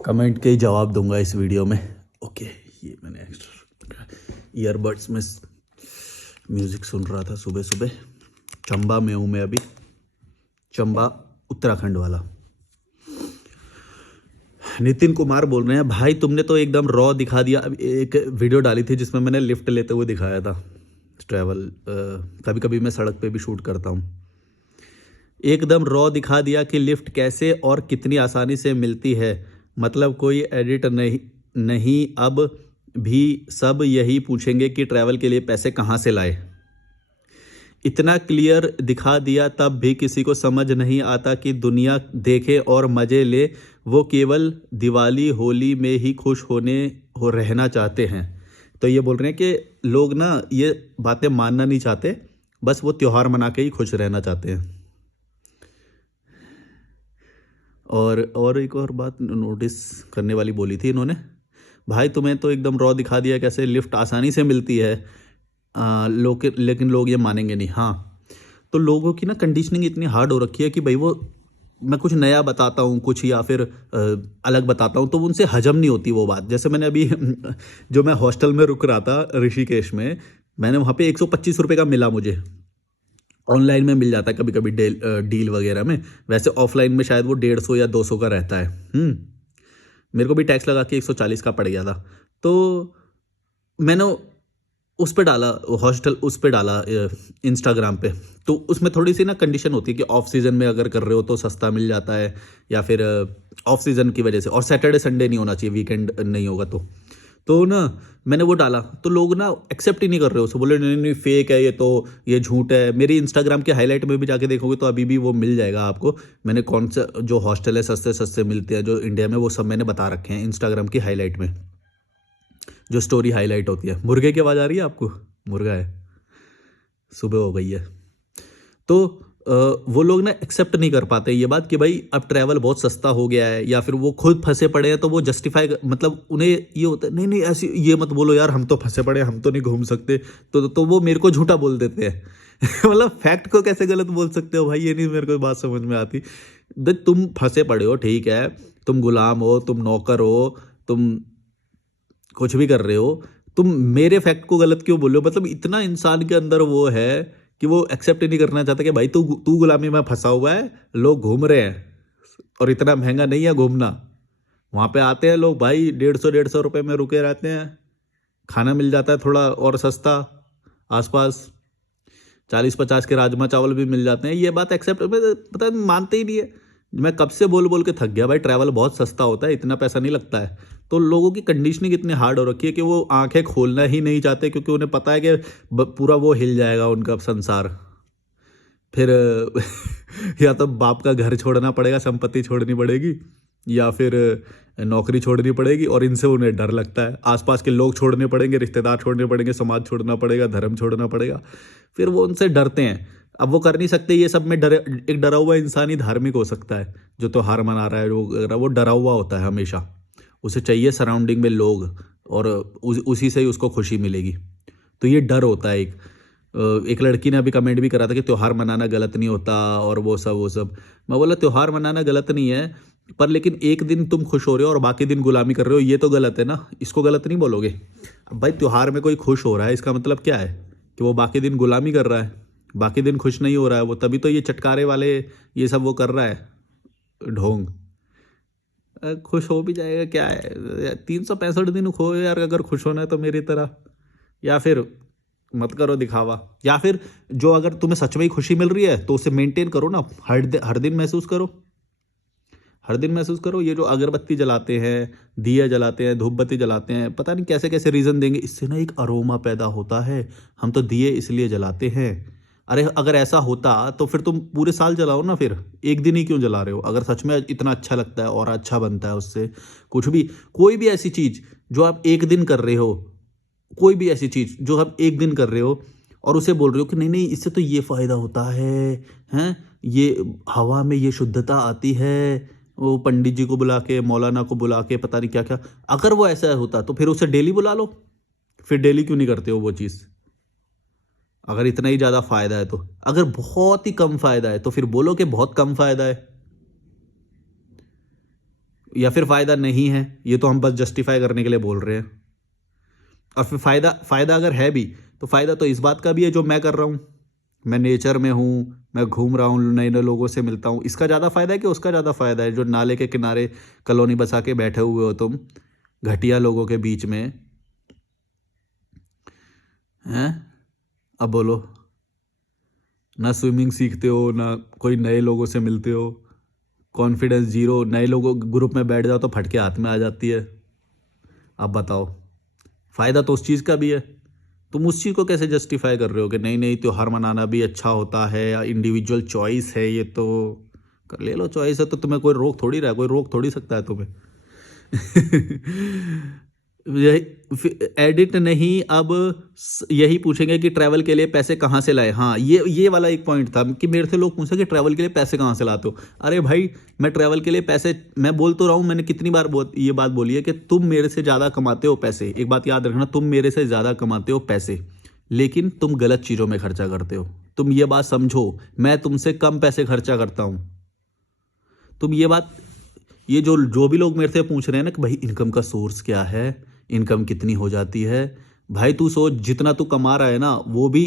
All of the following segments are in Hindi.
कमेंट के ही जवाब दूंगा इस वीडियो में। ओके, ये मैंने एक्स्ट्रा ईयरबड्स में म्यूज़िक सुन रहा था सुबह सुबह। चंबा में हूँ मैं अभी, चंबा उत्तराखंड वाला। नितिन कुमार बोल रहे हैं, भाई तुमने तो एकदम रॉ दिखा दिया। अब एक वीडियो डाली थी जिसमें मैंने लिफ्ट लेते हुए दिखाया था ट्रैवल। कभी कभी मैं सड़क पे भी शूट करता हूँ। एकदम रॉ दिखा दिया कि लिफ्ट कैसे और कितनी आसानी से मिलती है। मतलब कोई एडिट नहीं। अब भी सब यही पूछेंगे कि ट्रैवल के लिए पैसे कहाँ से लाए। इतना क्लियर दिखा दिया तब भी किसी को समझ नहीं आता कि दुनिया देखे और मज़े ले। वो केवल दिवाली होली में ही खुश रहना चाहते हैं। तो ये बोल रहे हैं कि लोग ना ये बातें मानना नहीं चाहते, बस वो त्यौहार मना के ही खुश रहना चाहते हैं। और एक और बात नोटिस करने वाली बोली थी इन्होंने, भाई तुम्हें तो एकदम रॉ दिखा दिया कैसे लिफ्ट आसानी से मिलती है। लेकिन लोग ये मानेंगे नहीं। हाँ, तो लोगों की ना कंडीशनिंग इतनी हार्ड हो रखी है कि भाई वो मैं कुछ नया बताता हूँ कुछ या फिर अलग बताता हूँ तो उनसे हजम नहीं होती वो बात। जैसे मैंने अभी जो मैं हॉस्टल में रुक रहा था ऋषिकेश में, मैंने वहाँ पे 125 रुपये का मिला मुझे। ऑनलाइन में मिल जाता है कभी कभी डील वगैरह में, वैसे ऑफलाइन में शायद वो 150 या 200 का रहता है। मेरे को भी टैक्स लगा के 140 का पड़ गया था। तो मैंने उस पे डाला, हॉस्टल उस पे डाला इंस्टाग्राम पे। तो उसमें थोड़ी सी ना कंडीशन होती है कि ऑफ सीज़न में अगर कर रहे हो तो सस्ता मिल जाता है, या फिर ऑफ सीज़न की वजह से, और सैटरडे संडे नहीं होना चाहिए, वीकेंड नहीं होगा तो ना मैंने वो डाला तो लोग ना एक्सेप्ट ही नहीं कर रहे हो। उसे बोले नहीं नहीं फेक है, ये झूठ है। मेरी इंस्टाग्राम के हाईलाइट में भी जाके देखोगे तो अभी भी वो मिल जाएगा आपको। मैंने कौन सा जो हॉस्टल है सस्ते सस्ते मिलते हैं जो इंडिया में, वो सब मैंने बता रखे हैं इंस्टाग्राम की हाईलाइट में, जो स्टोरी हाईलाइट होती है। मुर्गे की आवाज़ आ रही है आपको? मुर्गा है, सुबह हो गई है। तो वो लोग ना एक्सेप्ट नहीं कर पाते ये बात कि भाई अब ट्रैवल बहुत सस्ता हो गया है, या फिर वो खुद फंसे पड़े हैं तो वो जस्टिफाई, मतलब उन्हें ये होता है नहीं नहीं ऐसी ये मत बोलो यार, हम तो फंसे पड़े हैं, हम तो नहीं घूम सकते। तो वो मेरे को झूठा बोल देते हैं। मतलब फैक्ट को कैसे गलत बोल सकते हो भाई, ये नहीं मेरे को बात समझ में आती। देख तुम फंसे पड़े हो, ठीक है, तुम गुलाम हो, तुम नौकर हो, तुम कुछ भी कर रहे हो, तुम मेरे फैक्ट को गलत क्यों बोल रहे हो? मतलब इतना इंसान के अंदर वो है कि वो एक्सेप्ट ही नहीं करना चाहता कि भाई तू तू गुलामी में फंसा हुआ है, लोग घूम रहे हैं और इतना महंगा नहीं है घूमना। वहाँ पे आते हैं लोग भाई 150 में रुके रहते हैं, खाना मिल जाता है थोड़ा और सस्ता आसपास, 40-50 के राजमा चावल भी मिल जाते हैं। ये बात एक्सेप्ट पता है मानते ही नहीं है। मैं कब से बोल बोल के थक गया भाई, ट्रैवल बहुत सस्ता होता है, इतना पैसा नहीं लगता है। तो लोगों की कंडीशनिंग इतनी हार्ड हो रखी है कि वो आंखें खोलना ही नहीं चाहते, क्योंकि उन्हें पता है कि पूरा वो हिल जाएगा उनका संसार। फिर या तो बाप का घर छोड़ना पड़ेगा, संपत्ति छोड़नी पड़ेगी, या फिर नौकरी छोड़नी पड़ेगी, और इनसे उन्हें डर लगता है। आसपास के लोग छोड़ने पड़ेंगे, रिश्तेदार छोड़ने पड़ेंगे, समाज छोड़ना पड़ेगा, धर्म छोड़ना पड़ेगा। फिर वो उनसे डरते हैं। अब वो कर नहीं सकते ये सब में, एक डरा हुआ इंसान ही धार्मिक हो सकता है। जो त्योहार मना रहा है वो डरा हुआ होता है हमेशा। उसे चाहिए सराउंडिंग में लोग, और उसी से ही उसको खुशी मिलेगी। तो ये डर होता है एक लड़की ने अभी कमेंट भी करा था कि त्यौहार मनाना गलत नहीं होता, और वो सब। मैं बोला त्यौहार मनाना गलत नहीं है, पर लेकिन एक दिन तुम खुश हो रहे हो और बाकी दिन गुलामी कर रहे हो, ये तो गलत है ना। इसको गलत नहीं बोलोगे? अब भाई त्यौहार में कोई खुश हो रहा है, इसका मतलब क्या है? कि वो बाकी दिन गुलामी कर रहा है, बाकी दिन खुश नहीं हो रहा है वो, तभी तो ये चटकारे वाले ये सब वो कर रहा है ढोंग। खुश हो भी जाएगा क्या है, 365 दिन खो यार अगर खुश होना है तो मेरी तरह। या फिर मत करो दिखावा, या फिर जो अगर तुम्हें सच में ही खुशी मिल रही है तो उसे मेंटेन करो ना, हर दिन महसूस करो, हर दिन महसूस करो। ये जो अगरबत्ती जलाते हैं, दिया जलाते हैं, धूप बत्ती जलाते हैं, पता नहीं कैसे कैसे रीज़न देंगे, इससे ना एक अरोमा पैदा होता है, हम तो दिए इसलिए जलाते हैं। अरे अगर ऐसा होता तो फिर तुम पूरे साल जलाओ ना, फिर एक दिन ही क्यों जला रहे हो? अगर सच में इतना अच्छा लगता है और अच्छा बनता है उससे कुछ भी, कोई भी ऐसी चीज़ जो आप एक दिन कर रहे हो, कोई भी ऐसी चीज़ जो आप एक दिन कर रहे हो और उसे बोल रहे हो कि नहीं नहीं इससे तो ये फ़ायदा होता है, हैं ये हवा में ये शुद्धता आती है, वो पंडित जी को बुला के, मौलाना को बुला के, पता नहीं क्या क्या। अगर वो ऐसा होता तो फिर उसे डेली बुला लो, फिर डेली क्यों नहीं करते हो वो चीज़? अगर इतना ही ज़्यादा फ़ायदा है तो, अगर बहुत ही कम फ़ायदा है तो फिर बोलो कि बहुत कम फ़ायदा है। या फिर फ़ायदा नहीं है, ये तो हम बस जस्टिफाई करने के लिए बोल रहे हैं। और फिर फ़ायदा अगर है भी तो फ़ायदा तो इस बात का भी है जो मैं कर रहा हूँ, मैं नेचर में हूँ, मैं घूम रहा हूँ, नए नए लोगों से मिलता हूँ। इसका ज़्यादा फ़ायदा है कि उसका ज़्यादा फ़ायदा है जो नाले के किनारे कॉलोनी बसा के बैठे हुए हो तुम घटिया लोगों के बीच में? हैं? अब बोलो। ना स्विमिंग सीखते हो, ना कोई नए लोगों से मिलते हो, कॉन्फिडेंस जीरो, नए लोगों ग्रुप में बैठ जाओ तो फटके हाथ में आ जाती है। अब बताओ, फ़ायदा तो उस चीज़ का भी है, तुम उस चीज़ को कैसे जस्टिफाई कर रहे हो कि नहीं नहीं त्योहार मनाना भी अच्छा होता है या इंडिविजुअल चॉइस है, ये तो कर ले लो, चॉइस है तो तुम्हें कोई रोक थोड़ी रहा है, कोई रोक थोड़ी सकता है तुम्हें। यही एडिट नहीं, अब यही पूछेंगे कि ट्रैवल के लिए पैसे कहाँ से लाए। हाँ, ये वाला एक पॉइंट था कि मेरे से लोग पूछे कि ट्रैवल के लिए पैसे कहाँ से लाते हो। अरे भाई, मैं ट्रैवल के लिए पैसे, मैं बोल तो रहा हूँ, मैंने कितनी बार ये बात बोली है कि तुम मेरे से ज़्यादा कमाते हो पैसे। एक बात याद रखना, तुम मेरे से ज़्यादा कमाते हो पैसे, लेकिन तुम गलत चीज़ों में खर्चा करते हो। तुम ये बात समझो, मैं तुमसे कम पैसे खर्चा करता हूँ। तुम ये बात, ये जो जो भी लोग मेरे से पूछ रहे हैं ना कि भाई इनकम का सोर्स क्या है, इनकम कितनी हो जाती है, भाई तू सोच, जितना तू कमा रहा है ना वो भी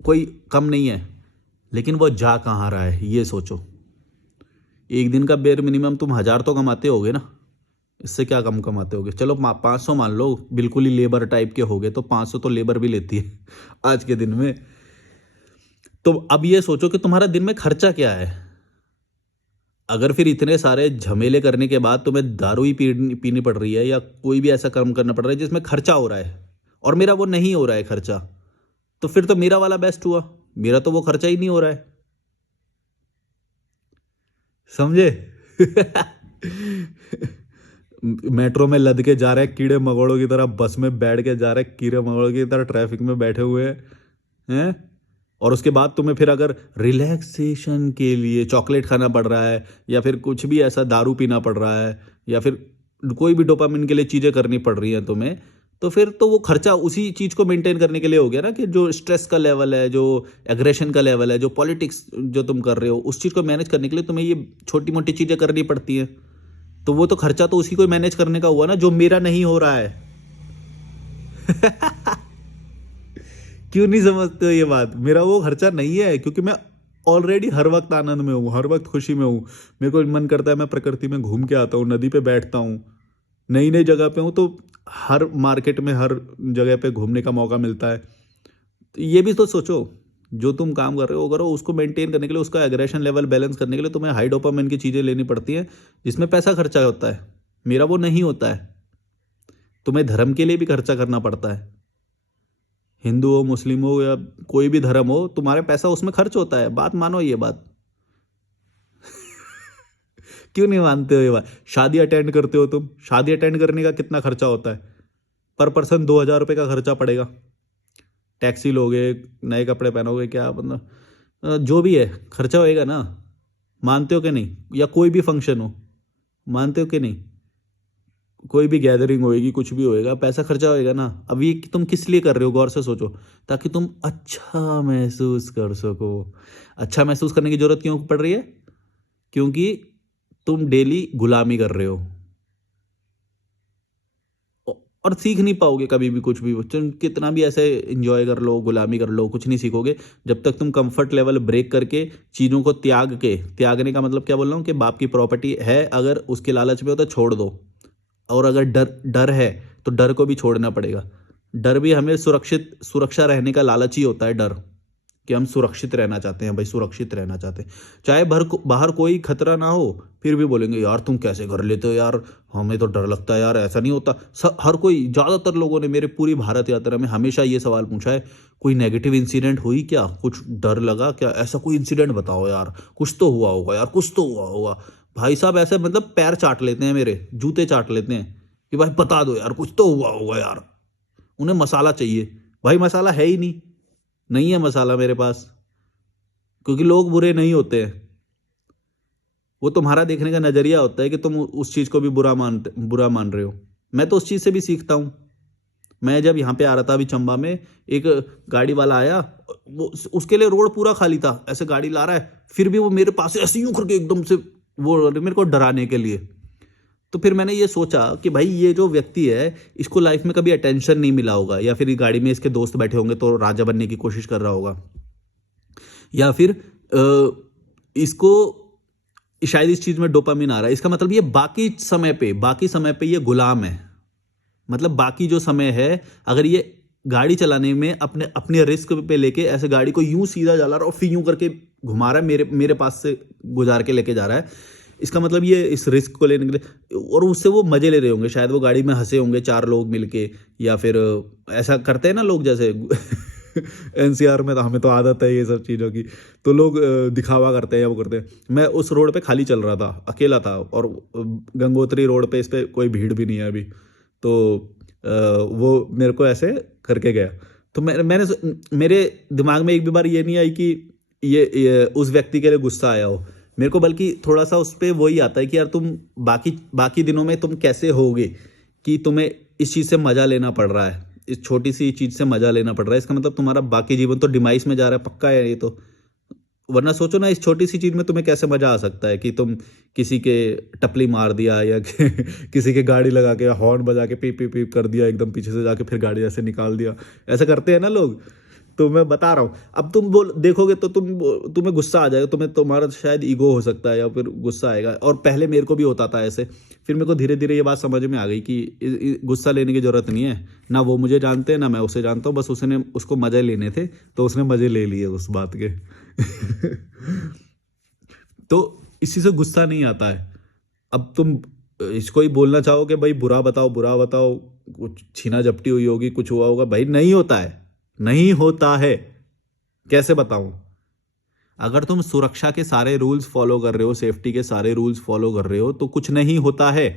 कोई कम नहीं है, लेकिन वो जा कहाँ रहा है ये सोचो। एक दिन का बेर मिनिमम तुम 1000 तो कमाते होगे ना, इससे क्या कम कमाते होगे? चलो 500 मान लो, बिल्कुल ही लेबर टाइप के होगे तो 500 तो लेबर भी लेती है आज के दिन में। तो अब ये सोचो कि तुम्हारा दिन में खर्चा क्या है। अगर फिर इतने सारे झमेले करने के बाद तुम्हें दारू ही पीनी पड़ रही है या कोई भी ऐसा कर्म करना पड़ रहा है जिसमें खर्चा हो रहा है और मेरा वो नहीं हो रहा है खर्चा, तो फिर तो मेरा वाला बेस्ट हुआ, मेरा तो वो खर्चा ही नहीं हो रहा है। समझे? मेट्रो में लद के जा रहे हैं कीड़े मकोड़ों की तरह, बस में बैठ के जा रहे हैं कीड़े मकोड़ों की तरह, ट्रैफिक में बैठे हुए हैं। और उसके बाद तुम्हें फिर अगर रिलैक्सेशन के लिए चॉकलेट खाना पड़ रहा है या फिर कुछ भी ऐसा दारू पीना पड़ रहा है या फिर कोई भी डोपामिन के लिए चीज़ें करनी पड़ रही हैं तुम्हें, तो फिर तो वो खर्चा उसी चीज़ को मेंटेन करने के लिए हो गया ना, कि जो स्ट्रेस का लेवल है, जो एग्रेशन का लेवल है, जो पॉलिटिक्स जो तुम कर रहे हो, उस चीज़ को मैनेज करने के लिए तुम्हें ये छोटी मोटी चीज़ें करनी पड़ती हैं। तो वो तो खर्चा तो उसी को मैनेज करने का हुआ ना जो मेरा नहीं हो रहा है। क्यों नहीं समझते हो ये बात? मेरा वो खर्चा नहीं है क्योंकि मैं ऑलरेडी हर वक्त आनंद में हूँ, हर वक्त खुशी में हूँ। मेरे को मन करता है मैं प्रकृति में घूम के आता हूँ, नदी पे बैठता हूँ, नई नई जगह पे हूँ, तो हर मार्केट में हर जगह पे घूमने का मौका मिलता है। तो ये भी तो सोचो, जो तुम काम कर रहे हो करो, उसको मेंटेन करने के लिए, उसका एग्रेशन लेवल बैलेंस करने के लिए तुम्हें हाई डोपामिन की चीज़ें लेनी पड़ती हैं जिसमें पैसा खर्चा होता है। मेरा वो नहीं होता है। तुम्हें धर्म के लिए भी खर्चा करना पड़ता है, हिंदू हो, मुस्लिम हो या कोई भी धर्म हो, तुम्हारे पैसा उसमें खर्च होता है। बात मानो ये बात। क्यों नहीं मानते हो ये बात? शादी अटेंड करते हो तुम, शादी अटेंड करने का कितना खर्चा होता है? पर पर्सन 2000 रुपये का खर्चा पड़ेगा। टैक्सी लोगे, नए कपड़े पहनोगे, क्या मतलब जो भी है खर्चा होएगा ना। मानते हो कि नहीं? या कोई भी फंक्शन हो, मानते हो कि नहीं? कोई भी गैदरिंग होएगी, कुछ भी होएगा, पैसा खर्चा होएगा ना। अब ये तुम किस लिए कर रहे हो, गौर से सोचो, ताकि तुम अच्छा महसूस कर सको। अच्छा महसूस करने की जरूरत क्यों पड़ रही है? क्योंकि तुम डेली गुलामी कर रहे हो और सीख नहीं पाओगे कभी भी कुछ भी। तुम कितना भी ऐसे एंजॉय कर लो, गुलामी कर लो, कुछ नहीं सीखोगे जब तक तुम कंफर्ट लेवल ब्रेक करके चीज़ों को त्यागने का मतलब क्या बोल रहा हूँ कि बाप की प्रॉपर्टी है, अगर उसके लालच में हो तो छोड़ दो। और अगर डर डर है तो डर को भी छोड़ना पड़ेगा। डर भी हमें सुरक्षा रहने का लालच ही होता है डर, कि हम सुरक्षित रहना चाहते हैं भाई, सुरक्षित रहना चाहते हैं। चाहे बाहर कोई खतरा ना हो, फिर भी बोलेंगे यार तुम कैसे कर लेते हो यार, हमें तो डर लगता है यार, ऐसा नहीं होता। हर कोई, ज़्यादातर लोगों ने मेरे पूरी भारत यात्रा में हमेशा ये सवाल पूछा है, कोई नेगेटिव इंसिडेंट हुई क्या, कुछ डर लगा क्या, ऐसा कोई इंसिडेंट बताओ यार, कुछ तो हुआ होगा यार, कुछ तो हुआ होगा। भाई साहब ऐसे मतलब पैर चाट लेते हैं, मेरे जूते चाट लेते हैं कि भाई बता दो यार, कुछ तो हुआ होगा यार। उन्हें मसाला चाहिए। भाई मसाला है ही नहीं, नहीं है मसाला मेरे पास, क्योंकि लोग बुरे नहीं होते हैं। वो तुम्हारा देखने का नजरिया होता है कि तुम उस चीज़ को भी बुरा मान रहे हो। मैं तो उस चीज़ से भी सीखता हूँ। मैं जब यहाँ पे आ रहा था अभी चंबा में, एक गाड़ी वाला आया, वो उसके लिए रोड पूरा खाली था, ऐसे गाड़ी ला रहा है, फिर भी वो मेरे पास से ऐसे यूं करके एकदम से, वो मेरे को डराने के लिए, तो फिर मैंने ये सोचा कि भाई ये जो व्यक्ति है इसको लाइफ में कभी अटेंशन नहीं मिला होगा, या फिर गाड़ी में इसके दोस्त बैठे होंगे तो राजा बनने की कोशिश कर रहा होगा, या फिर इसको शायद इस चीज में डोपामिन आ रहा है। इसका मतलब ये बाकी समय पे ये गुलाम है। मतलब बाकी जो समय है, अगर ये गाड़ी चलाने में अपने रिस्क पे लेके ऐसे गाड़ी को यूं सीधा चला रहा और फिर यूं करके घुमा रहा है, मेरे पास से गुजार के लेके जा रहा है, इसका मतलब ये इस रिस्क को लेने के लिए, और उससे वो मजे ले रहे होंगे, शायद वो गाड़ी में हंसे होंगे 4 लोग मिलके, या फिर ऐसा करते हैं ना लोग जैसे एनसीआर में तो हमें तो आदत है ये सब चीज़ों की, तो लोग दिखावा करते हैं या वो करते हैं। मैं उस रोड पे खाली चल रहा था, अकेला था, और गंगोत्री रोड पे इस पे कोई भीड़ भी नहीं है अभी, तो वो मेरे को ऐसे करके गया। तो मेरे दिमाग में एक भी बार ये नहीं आई कि ये उस व्यक्ति के लिए गुस्सा आया हो मेरे को, बल्कि थोड़ा सा उस पर वही आता है कि यार तुम बाकी दिनों में तुम कैसे होगे कि तुम्हें इस चीज़ से मज़ा लेना पड़ रहा है, इस छोटी सी चीज़ से मज़ा लेना पड़ रहा है, इसका मतलब तुम्हारा बाकी जीवन तो डिमाइस में जा रहा है, पक्का है ये तो। वरना सोचो ना, इस छोटी सी चीज़ में तुम्हें कैसे मज़ा आ सकता है कि तुम किसी के टपली मार दिया, या किसी के गाड़ी लगा के हॉर्न बजा के पीप पीप पीप कर दिया एकदम पीछे से जाके, फिर गाड़ी ऐसे निकाल दिया, ऐसा करते हैं ना लोग। तो मैं बता रहा हूँ, अब तुम देखोगे तो तुम्हें गुस्सा आ जाएगा, तुम्हारा शायद ईगो हो सकता है या फिर गुस्सा आएगा, और पहले मेरे को भी होता था ऐसे। फिर मेरे को धीरे धीरे ये बात समझ में आ गई कि गुस्सा लेने की ज़रूरत नहीं है, ना वो मुझे जानते हैं ना मैं उसे जानता हूँ, बस उसको मज़े लेने थे तो उसने मज़े ले लिए उस बात के। तो इसी से गुस्सा नहीं आता है। अब तुम इसको ही बोलना चाहो कि भाई बुरा बताओ, कुछ छीना झपटी हुई होगी, कुछ हुआ होगा, भाई नहीं होता है। कैसे बताऊं? अगर तुम सुरक्षा के सारे रूल्स फॉलो कर रहे हो, सेफ्टी के सारे रूल्स फॉलो कर रहे हो, तो कुछ नहीं होता है।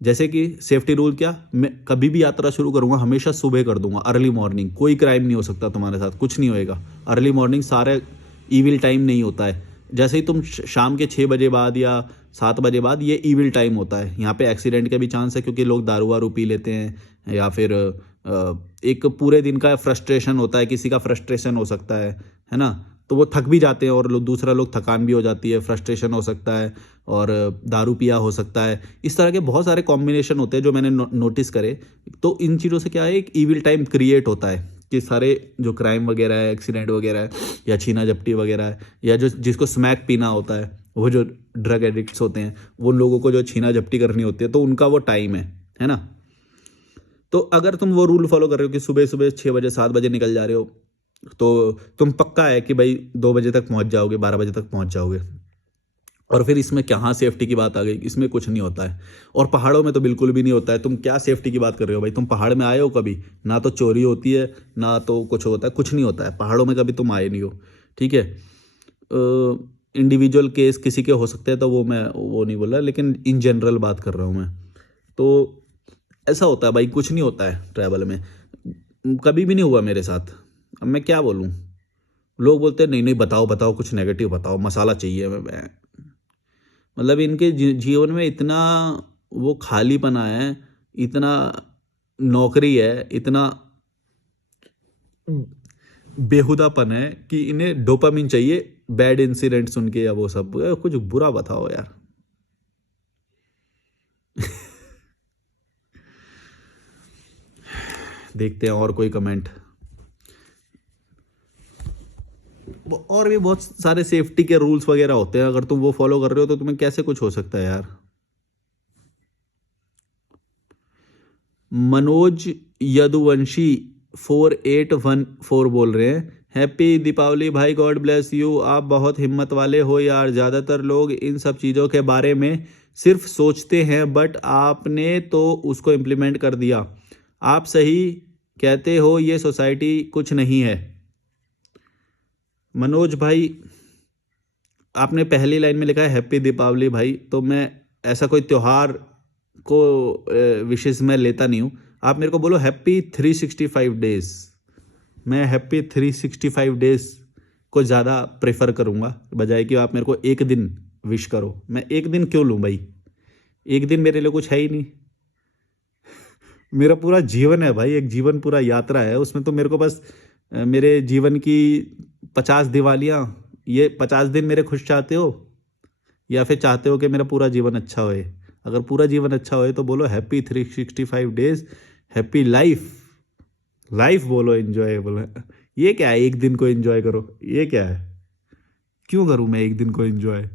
जैसे कि सेफ्टी रूल क्या, मैं कभी भी यात्रा शुरू करूंगा हमेशा सुबह कर दूंगा, अर्ली मॉर्निंग। कोई क्राइम नहीं हो सकता तुम्हारे साथ, कुछ नहीं होएगा। अर्ली मॉर्निंग सारे ईविल टाइम नहीं होता है। जैसे ही तुम शाम के 6 बजे बाद या 7 बजे बाद, ये ईविल टाइम होता है। यहाँ पे एक्सीडेंट का भी चांस है, क्योंकि लोग दारू वारू पी लेते हैं, या फिर एक पूरे दिन का फ्रस्ट्रेशन होता है, किसी का फ्रस्ट्रेशन हो सकता है ना, तो वो थक भी जाते हैं, और दूसरा लोग थकान भी हो जाती है, फ्रस्ट्रेशन हो सकता है, और दारू पिया हो सकता है। इस तरह के बहुत सारे कॉम्बिनेशन होते हैं जो मैंने नोटिस करे। तो इन चीज़ों से क्या है, एक ईविल टाइम क्रिएट होता है कि सारे जो क्राइम वगैरह है, एक्सीडेंट वगैरह है, या छीना झपटी वगैरह है, या जिसको स्मैक पीना होता है, वो जो ड्रग एडिक्ट्स होते हैं, वो लोगों को जो छीना झपटी करनी होती है, तो उनका वो टाइम है ना। तो अगर तुम वो रूल फॉलो कर रहे हो कि सुबह सुबह 6 बजे 7 बजे निकल जा रहे हो, तो तुम पक्का है कि भाई 2 बजे तक पहुंच जाओगे, 12 बजे तक पहुंच जाओगे। और फिर इसमें कहाँ सेफ्टी की बात आ गई? इसमें कुछ नहीं होता है, और पहाड़ों में तो बिल्कुल भी नहीं होता है। तुम क्या सेफ्टी की बात कर रहे हो भाई? तुम पहाड़ में आए हो कभी? ना तो चोरी होती है, ना तो कुछ होता है, कुछ नहीं होता है पहाड़ों में, कभी तुम आए नहीं हो, ठीक है। इंडिविजुअल केस किसी के हो सकते हैं, तो वो नहीं बोल रहा, लेकिन इन जनरल बात कर रहा हूँ मैं। तो ऐसा होता है भाई, कुछ नहीं होता है ट्रैवल में, कभी भी नहीं हुआ मेरे साथ। अब मैं क्या बोलूँ? लोग बोलते हैं नहीं नहीं, बताओ कुछ नेगेटिव बताओ, मसाला चाहिए। मतलब इनके जीवन में इतना वो खालीपना है, इतना नौकरी है, इतना बेहुदापन है कि इन्हें डोपामिन चाहिए, बैड इंसिडेंट सुन के या वो सब। कुछ बुरा बताओ यार। देखते हैं और कोई कमेंट। और भी बहुत सारे सेफ्टी के रूल्स वगैरह होते हैं, अगर तुम वो फॉलो कर रहे हो तो तुम्हें कैसे कुछ हो सकता है यार। मनोज यदुवंशी 4814 बोल रहे हैं, हैप्पी दीपावली भाई, गॉड ब्लेस यू। आप बहुत हिम्मत वाले हो यार। ज़्यादातर लोग इन सब चीज़ों के बारे में सिर्फ सोचते हैं, बट आपने तो उसको इम्प्लीमेंट कर दिया। आप सही कहते हो, ये सोसाइटी कुछ नहीं है। मनोज भाई, आपने पहली लाइन में लिखा है हैप्पी दीपावली भाई, तो मैं ऐसा कोई त्यौहार को विशेष में लेता नहीं हूँ। आप मेरे को बोलो हैप्पी 365 डेज, मैं हैप्पी 365 डेज को ज़्यादा प्रेफर करूँगा, बजाय कि आप मेरे को एक दिन विश करो। मैं एक दिन क्यों लूँ भाई? एक दिन मेरे लिए कुछ है ही नहीं। मेरा पूरा जीवन है भाई, एक जीवन पूरा यात्रा है, उसमें तो मेरे को बस मेरे जीवन की 50 दिवालियाँ, ये 50 दिन मेरे खुश चाहते हो? या फिर चाहते हो कि मेरा पूरा जीवन अच्छा होए? अगर पूरा जीवन अच्छा होए तो बोलो happy 365 days, happy life. Life बोलो एंजॉयबल है। ये क्या है एक दिन को एंजॉय करो? ये क्या है? क्यों करूं मैं एक दिन को एंजॉय?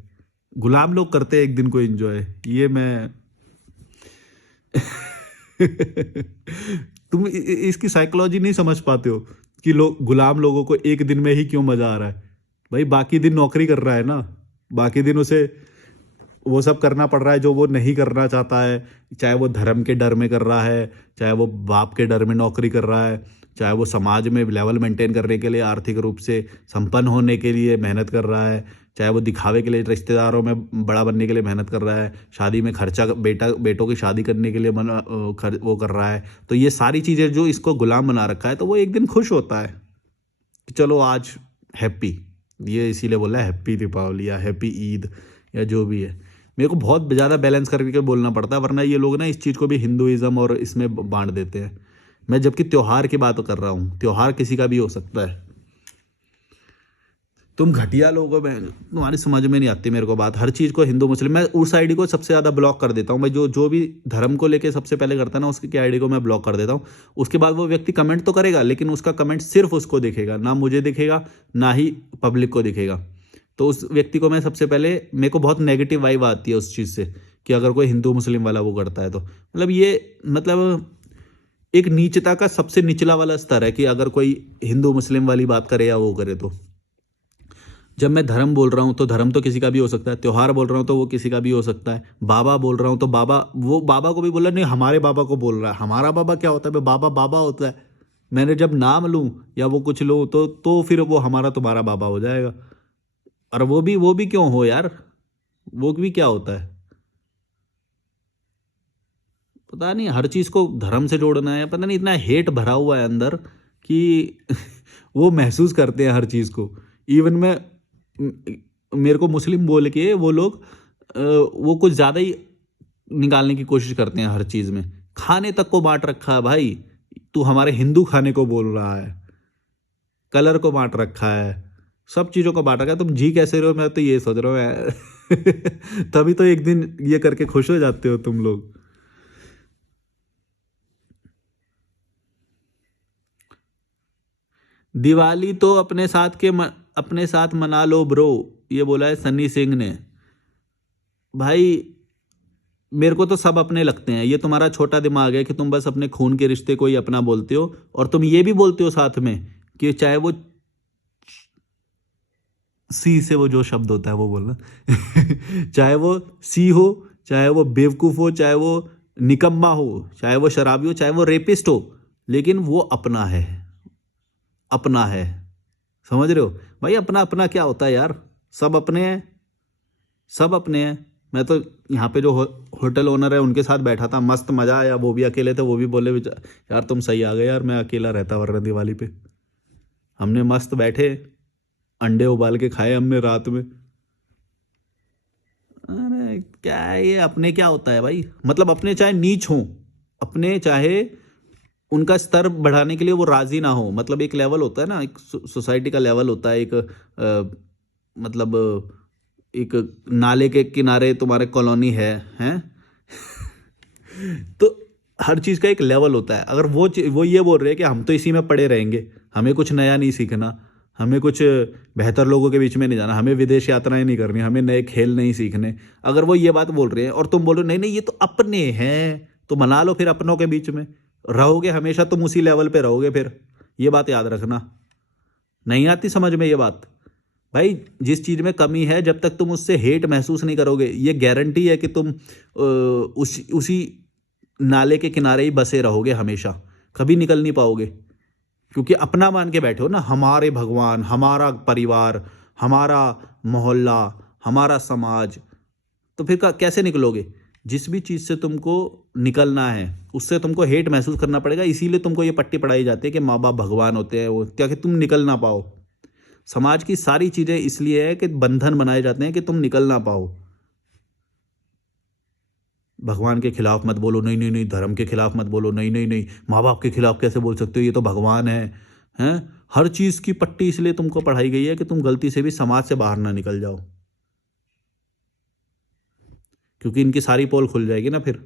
गुलाम लोग करते हैं एक दिन को एंजॉय, ये मैं तुम इसकी साइकोलॉजी नहीं समझ पाते हो कि लोग गुलाम लोगों को एक दिन में ही क्यों मजा आ रहा है। भाई बाकी दिन नौकरी कर रहा है ना, बाकी दिन उसे वो सब करना पड़ रहा है जो वो नहीं करना चाहता है। चाहे वो धर्म के डर में कर रहा है, चाहे वो बाप के डर में नौकरी कर रहा है, चाहे वो समाज में लेवल मेंटेन करने के लिए आर्थिक रूप से संपन्न होने के लिए मेहनत कर रहा है, चाहे वो दिखावे के लिए रिश्तेदारों में बड़ा बनने के लिए मेहनत कर रहा है, शादी में खर्चा बेटों की शादी करने के लिए वो कर रहा है। तो ये सारी चीज़ें जो इसको गुलाम बना रखा है, तो वो एक दिन खुश होता है कि चलो आज हैप्पी, ये इसीलिए बोल रहा है हैप्पी दीपावली या हैप्पी ईद या जो भी है। मेरे को बहुत ज़्यादा बैलेंस करके बोलना पड़ता है, वरना ये लोग ना इस चीज़ को भी हिंदुइज्म और इसमें बांट देते हैं। मैं जबकि त्योहार की बात कर रहा हूँ, त्योहार किसी का भी हो सकता है। तुम घटिया लोगों में, तुम्हारी समझ में नहीं आती मेरे को बात। हर चीज़ को हिंदू मुस्लिम, मैं उस आईडी को सबसे ज़्यादा ब्लॉक कर देता हूँ। मैं जो भी धर्म को लेके सबसे पहले करता है ना, उसकी आईडी को मैं ब्लॉक कर देता हूँ। उसके बाद वो व्यक्ति कमेंट तो करेगा, लेकिन उसका कमेंट सिर्फ उसको दिखेगा, ना मुझे दिखेगा ना ही पब्लिक को दिखेगा। तो उस व्यक्ति को मैं सबसे पहले, मेरे को बहुत नेगेटिव वाइब आती है उस चीज़ से कि अगर कोई हिंदू मुस्लिम वाला वो करता है तो मतलब ये मतलब एक नीचता का सबसे निचला वाला स्तर है कि अगर कोई हिंदू मुस्लिम वाली बात करे या वो करे। तो जब मैं धर्म बोल रहा हूँ तो धर्म तो किसी का भी हो सकता है, त्योहार बोल रहा हूँ तो वो किसी का भी हो सकता है, बाबा बोल रहा हूँ तो बाबा, वो बाबा को भी बोल रहा नहीं हमारे बाबा को बोल रहा है। हमारा बाबा क्या होता है? बाबा बाबा होता है। मैंने जब नाम लूँ या वो कुछ लूँ तो फिर वो हमारा तुम्हारा बाबा हो जाएगा। और वो भी क्यों हो यार? वो भी क्या होता है? पता नहीं, हर चीज़ को धर्म से जोड़ना है, पता नहीं इतना हेट भरा हुआ है अंदर कि वो महसूस करते हैं हर चीज़ को। इवन मेरे को मुस्लिम बोल के वो लोग वो कुछ ज़्यादा ही निकालने की कोशिश करते हैं हर चीज़ में। खाने तक को बांट रखा है भाई। तू हमारे हिंदू खाने को बोल रहा है, कलर को बांट रखा है, सब चीज़ों को बांट रखा है। तुम जी कैसे रहे हो? मैं तो ये सोच रहा हूँ यार। तभी तो एक दिन ये करके खुश हो जाते हो तुम लोग। दिवाली तो अपने साथ मना लो ब्रो, ये बोला है सन्नी सिंह ने। भाई मेरे को तो सब अपने लगते हैं। ये तुम्हारा छोटा दिमाग है कि तुम बस अपने खून के रिश्ते को ही अपना बोलते हो, और तुम ये भी बोलते हो साथ में कि चाहे वो सी से वो जो शब्द होता है वो बोलना। चाहे वो सी हो, चाहे वो बेवकूफ़ हो, चाहे वो निकम्मा हो, चाहे वो शराबी हो, चाहे वो रेपिस्ट हो, लेकिन वो अपना है, अपना है। समझ रहे हो भाई? अपना अपना क्या होता है यार? सब अपने हैं, सब अपने हैं। मैं तो यहाँ पे जो होटल ओनर है उनके साथ बैठा था, मस्त मज़ा आया। वो भी अकेले थे, वो भी बोले यार तुम सही आ गए यार, मैं अकेला रहता वरना दिवाली पे। हमने मस्त बैठे, अंडे उबाल के खाए हमने रात में। अरे क्या है ये, अपने क्या होता है भाई? मतलब अपने चाहे नीच हों, अपने चाहे उनका स्तर बढ़ाने के लिए वो राजी ना हो। मतलब एक लेवल होता है ना, एक सोसाइटी का लेवल होता है, एक मतलब एक नाले के किनारे तुम्हारे कॉलोनी है हैं? तो हर चीज़ का एक लेवल होता है। अगर वो ये बोल रहे हैं कि हम तो इसी में पड़े रहेंगे, हमें कुछ नया नहीं सीखना, हमें कुछ बेहतर लोगों के बीच में नहीं जाना, हमें विदेश यात्राएं नहीं करनी, हमें नए खेल नहीं सीखने, अगर वो ये बात बोल रहे हैं और तुम बोलो नहीं नहीं ये तो अपने हैं, तो मना लो फिर अपनों के बीच में रहोगे हमेशा, तुम उसी लेवल पे रहोगे फिर। ये बात याद रखना। नहीं आती समझ में ये बात? भाई जिस चीज़ में कमी है, जब तक तुम उससे हेट महसूस नहीं करोगे, ये गारंटी है कि तुम उसी नाले के किनारे ही बसे रहोगे हमेशा, कभी निकल नहीं पाओगे। क्योंकि अपना मान के बैठे हो ना, हमारे भगवान, हमारा परिवार, हमारा मोहल्ला, हमारा समाज, तो फिर कैसे निकलोगे? जिस भी चीज़ से तुमको निकलना है उससे तुमको हेट महसूस करना पड़ेगा। इसीलिए तुमको ये पट्टी पढ़ाई जाती है कि माँ बाप भगवान होते हैं, वो क्या कि तुम निकल ना पाओ। समाज की सारी चीज़ें इसलिए है कि बंधन बनाए जाते हैं कि तुम निकल ना पाओ। भगवान के खिलाफ मत बोलो, नहीं नहीं नहीं, धर्म के खिलाफ मत बोलो, नहीं नहीं नहीं, माँ बाप के खिलाफ कैसे बोल सकते हो, ये तो भगवान है हैं? हर चीज़ की पट्टी इसलिए तुमको पढ़ाई गई है कि तुम गलती से भी समाज से बाहर ना निकल जाओ। क्योंकि इनकी सारी पोल खुल जाएगी ना फिर।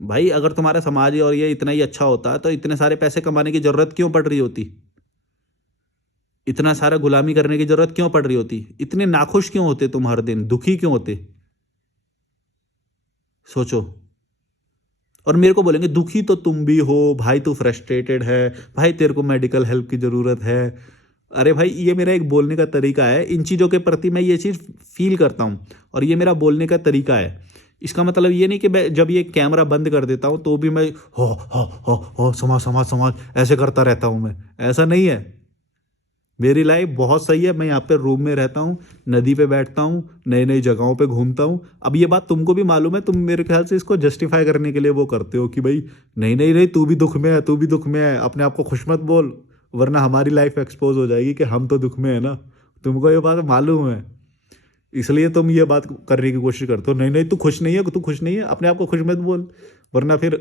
भाई अगर तुम्हारा समाज और ये इतना ही अच्छा होता तो इतने सारे पैसे कमाने की ज़रूरत क्यों पड़ रही होती, इतना सारा गुलामी करने की ज़रूरत क्यों पड़ रही होती, इतने नाखुश क्यों होते तुम, हर दिन दुखी क्यों होते, सोचो। और मेरे को बोलेंगे दुखी तो तुम भी हो भाई, तू फ्रस्ट्रेटेड है भाई, तेरे को मेडिकल हेल्प की ज़रूरत है। अरे भाई ये मेरा एक बोलने का तरीका है, इन चीज़ों के प्रति मैं ये चीज़ फील करता हूँ और ये मेरा बोलने का तरीका है। इसका मतलब ये नहीं कि मैं जब ये कैमरा बंद कर देता हूँ तो भी मैं हो समाज समाज समाज ऐसे करता रहता हूँ, मैं ऐसा नहीं है। मेरी लाइफ बहुत सही है, मैं यहाँ पे रूम में रहता हूँ, नदी पे बैठता हूँ, नई नई जगहों पे घूमता हूँ। अब ये बात तुमको भी मालूम है, तुम मेरे ख्याल से इसको जस्टिफाई करने के लिए वो करते हो कि भाई नहीं नहीं नहीं तू भी दुख में है, तू भी दुख में है, अपने आप को खुश मत बोल वरना हमारी लाइफ एक्सपोज हो जाएगी कि हम तो दुख में है ना। तुमको ये बात मालूम है, इसलिए तुम ये बात करने की कोशिश करते हो। नहीं नहीं तू खुश नहीं है, तू खुश नहीं है, अपने आप को खुश मत बोल वरना फिर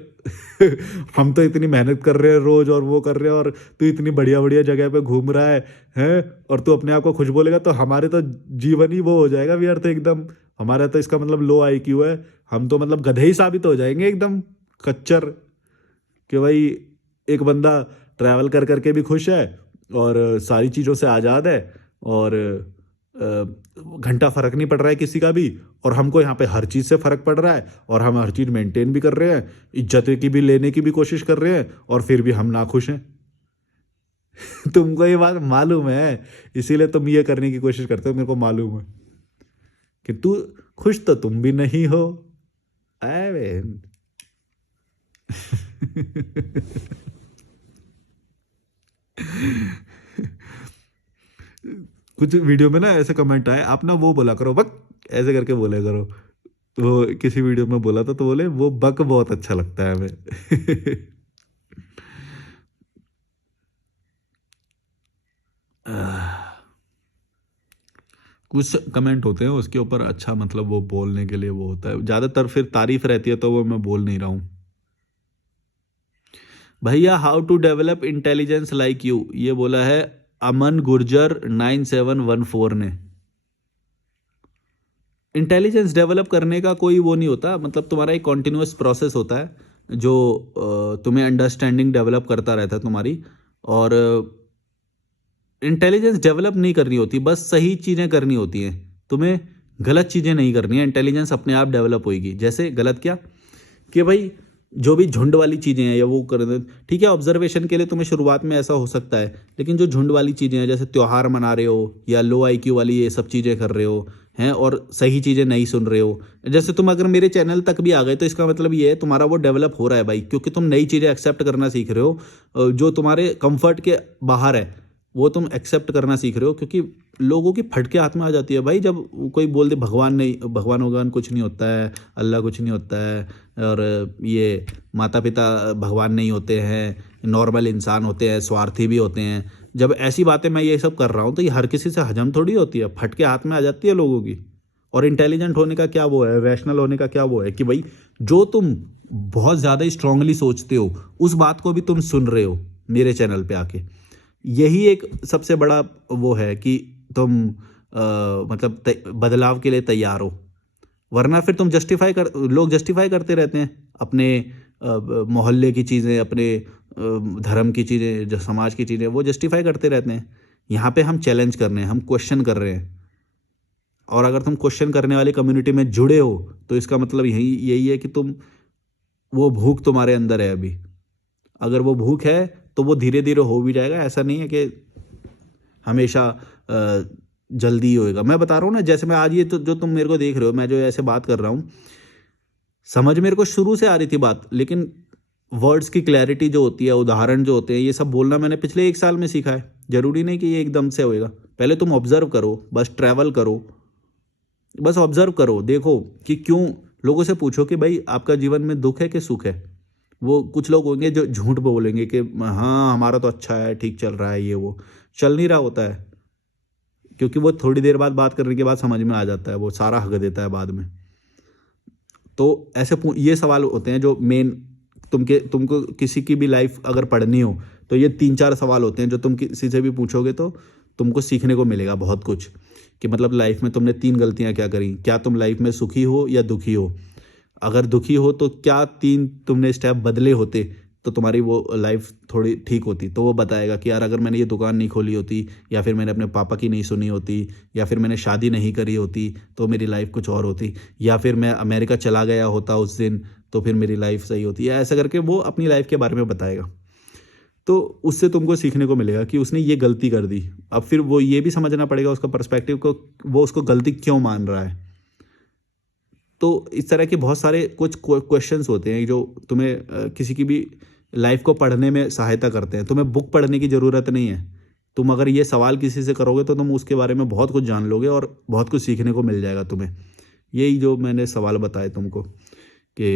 हम तो इतनी मेहनत कर रहे हैं रोज और वो कर रहे हैं और तू इतनी बढ़िया बढ़िया जगह पे घूम रहा है हैं, और तू अपने आप को खुश बोलेगा तो हमारे तो जीवन ही वो हो जाएगा व्यर्थ एकदम। हमारा तो इसका मतलब लो IQ है, हम तो मतलब गधे ही साबित हो जाएंगे एकदम कच्चर, कि भाई एक बंदा ट्रैवल कर करके भी खुश है और सारी चीज़ों से आज़ाद है और घंटा फर्क नहीं पड़ रहा है किसी का भी, और हमको यहाँ पे हर चीज़ से फ़र्क पड़ रहा है और हम हर चीज़ मेंटेन भी कर रहे हैं, इज्जत की भी लेने की भी कोशिश कर रहे हैं और फिर भी हम नाखुश हैं। तुमको ये बात मालूम है, इसीलिए तुम ये करने की कोशिश करते हो, मेरे को मालूम है कि तू खुश तो तुम भी नहीं हो। अरे कुछ वीडियो में ना ऐसे कमेंट आए, आप ना वो बोला करो बक, ऐसे करके बोले करो। वो किसी वीडियो में बोला था तो बोले वो बक बहुत अच्छा लगता है हमें। कुछ कमेंट होते हैं उसके ऊपर अच्छा मतलब वो बोलने के लिए वो होता है, ज़्यादातर फिर तारीफ रहती है तो वो मैं बोल नहीं रहा हूँ। भैया how to develop intelligence like you, ये बोला है अमन गुर्जर 9714 ने। इंटेलिजेंस डेवलप करने का कोई वो नहीं होता, मतलब तुम्हारा एक कॉन्टिन्यूस प्रोसेस होता है जो तुम्हें अंडरस्टैंडिंग डेवलप करता रहता है तुम्हारी। और इंटेलिजेंस डेवलप नहीं करनी होती, बस सही चीज़ें करनी होती हैं, तुम्हें गलत चीज़ें नहीं करनी है, इंटेलिजेंस अपने आप डेवलप होगी। जैसे गलत क्या, कि भाई जो भी झुंड वाली चीज़ें हैं या वो कर दे, ठीक है ऑब्जर्वेशन के लिए तुम्हें शुरुआत में ऐसा हो सकता है, लेकिन जो झुंड वाली चीज़ें हैं जैसे त्यौहार मना रहे हो या लो IQ वाली ये सब चीज़ें कर रहे हो हैं और सही चीज़ें नहीं सुन रहे हो, जैसे तुम अगर मेरे चैनल तक भी आ गए तो इसका मतलब ये है तुम्हारा वो डेवलप हो रहा है भाई, क्योंकि तुम नई चीज़ें एक्सेप्ट करना सीख रहे हो, जो तुम्हारे कंफर्ट के बाहर है वो तुम एक्सेप्ट करना सीख रहे हो, क्योंकि लोगों की फटके हाथ में आ जाती है भाई जब कोई बोल दे भगवान नहीं, भगवान भगवान कुछ नहीं होता है, अल्लाह कुछ नहीं होता है, और ये माता पिता भगवान नहीं होते हैं, नॉर्मल इंसान होते हैं, स्वार्थी भी होते हैं। जब ऐसी बातें मैं ये सब कर रहा हूँ तो ये हर किसी से हजम थोड़ी होती है, फटके हाथ में आ जाती है लोगों की। और इंटेलिजेंट होने का क्या वो है, रैशनल होने का क्या वो है, कि भाई जो तुम बहुत ज़्यादा स्ट्रांगली सोचते हो उस बात को भी तुम सुन रहे हो मेरे चैनल पे आके। यही एक सबसे बड़ा वो है कि तुम मतलब बदलाव के लिए तैयार हो, वरना फिर तुम लोग जस्टिफाई करते रहते हैं अपने मोहल्ले की चीज़ें, अपने धर्म की चीज़ें, जो समाज की चीज़ें वो जस्टिफाई करते रहते हैं। यहाँ पे हम चैलेंज कर रहे हैं, हम क्वेश्चन कर रहे हैं, और अगर तुम क्वेश्चन करने वाली कम्युनिटी में जुड़े हो तो इसका मतलब यही है कि तुम वो भूख तुम्हारे अंदर है अभी। अगर वो भूख है तो वो धीरे धीरे हो भी जाएगा, ऐसा नहीं है कि हमेशा जल्दी होएगा। मैं बता रहा हूँ ना, जैसे मैं आज ये तो जो तुम मेरे को देख रहे हो, मैं जो ऐसे बात कर रहा हूँ, समझ मेरे को शुरू से आ रही थी बात, लेकिन वर्ड्स की क्लैरिटी जो होती है, उदाहरण जो होते हैं, ये सब बोलना मैंने पिछले 1 साल में सीखा है। ज़रूरी नहीं कि ये एकदम से होएगा, पहले तुम ऑब्जर्व करो, बस ट्रैवल करो, बस ऑब्जर्व करो, देखो कि क्यों। लोगों से पूछो कि भाई आपका जीवन में दुख है कि सुख है। वो कुछ लोग होंगे जो झूठ बोलेंगे कि हाँ हमारा तो अच्छा है, ठीक चल रहा है, ये वो चल नहीं रहा होता है, क्योंकि वो थोड़ी देर बाद बात करने के बाद समझ में आ जाता है, वो सारा हक देता है बाद में। तो ऐसे ये सवाल होते हैं जो मेन तुमको किसी की भी लाइफ अगर पढ़नी हो तो ये 3-4 सवाल होते हैं जो तुम किसी से भी पूछोगे तो तुमको सीखने को मिलेगा बहुत कुछ, कि मतलब लाइफ में तुमने 3 गलतियाँ क्या करी, क्या तुम लाइफ में सुखी हो या दुखी हो, अगर दुखी हो तो क्या 3 तुमने स्टेप बदले होते तो तुम्हारी वो लाइफ थोड़ी ठीक होती। तो वो बताएगा कि यार अगर मैंने ये दुकान नहीं खोली होती, या फिर मैंने अपने पापा की नहीं सुनी होती, या फिर मैंने शादी नहीं करी होती तो मेरी लाइफ कुछ और होती, या फिर मैं अमेरिका चला गया होता उस दिन तो फिर मेरी लाइफ सही होती है। ऐसा करके वो अपनी लाइफ के बारे में बताएगा। तो उससे तुमको सीखने को मिलेगा कि उसने ये गलती कर दी। अब फिर वो ये भी समझना पड़ेगा उसका पर्सपेक्टिव को, वो उसको गलती क्यों मान रहा है। तो इस तरह के बहुत सारे कुछ क्वेश्चंस होते हैं जो तुम्हें किसी की भी लाइफ को पढ़ने में सहायता करते हैं। तुम्हें बुक पढ़ने की ज़रूरत नहीं है। तुम अगर ये सवाल किसी से करोगे तो तुम उसके बारे में बहुत कुछ जान लोगे और बहुत कुछ सीखने को मिल जाएगा तुम्हें। यही जो मैंने सवाल बताए तुमको कि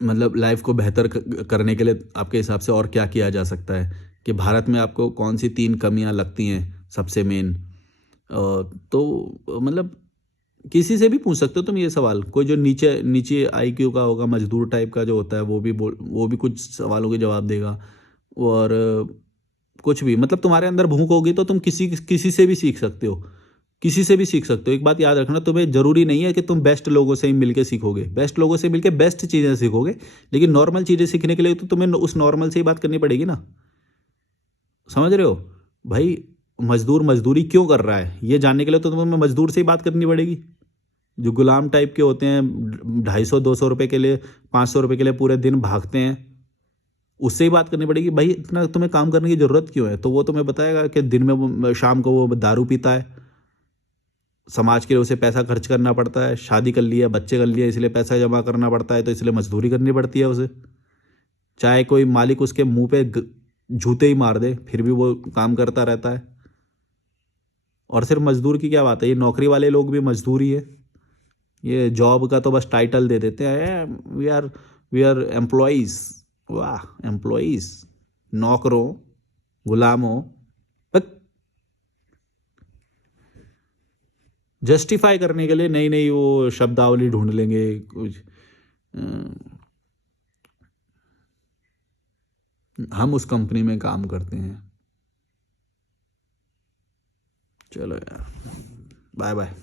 मतलब लाइफ को बेहतर करने के लिए आपके हिसाब से और क्या किया जा सकता है, कि भारत में आपको कौन सी 3 कमियां लगती हैं सबसे मेन। तो मतलब किसी से भी पूछ सकते हो तुम ये सवाल। कोई जो नीचे नीचे आईक्यू का होगा, मजदूर टाइप का जो होता है, वो भी कुछ सवालों के जवाब देगा। और कुछ भी मतलब तुम्हारे अंदर भूख होगी तो तुम किसी किसी से भी सीख सकते हो, किसी से भी सीख सकते हो। एक बात याद रखना, तुम्हें ज़रूरी नहीं है कि तुम बेस्ट लोगों से ही मिलके सीखोगे, बेस्ट लोगों से मिलके बेस्ट चीज़ें सीखोगे, लेकिन नॉर्मल चीज़ें सीखने के लिए तो तुम्हें उस नॉर्मल से ही बात करनी पड़ेगी ना। समझ रहे हो भाई। मजदूर मजदूरी क्यों कर रहा है ये जानने के लिए तो तुम्हें मजदूर से ही बात करनी पड़ेगी। जो गुलाम टाइप के होते हैं, 250-200 रुपये के लिए, 500 रुपये के लिए पूरे दिन भागते हैं, उससे ही बात करनी पड़ेगी। भाई इतना तुम्हें काम करने की ज़रूरत क्यों है। तो वो तुम्हें बताएगा कि दिन में शाम को वो दारू पीता है, समाज के लिए उसे पैसा खर्च करना पड़ता है, शादी कर लिया, बच्चे कर लिए, इसलिए पैसा जमा करना पड़ता है, तो इसलिए मजदूरी करनी पड़ती है उसे। चाहे कोई मालिक उसके मुंह पे जूते ही मार दे फिर भी वो काम करता रहता है। और सिर्फ मजदूर की क्या बात है, ये नौकरी वाले लोग भी मजदूर ही है। ये जॉब का तो बस टाइटल दे देते हैं, वी आर एम्प्लॉइज। वाह एम्प्लॉइज, नौकरों, गुलामों। जस्टिफाई करने के लिए नई नई वो शब्दावली ढूंढ लेंगे कुछ। हम उस कंपनी में काम करते हैं। चलो यार, बाय बाय।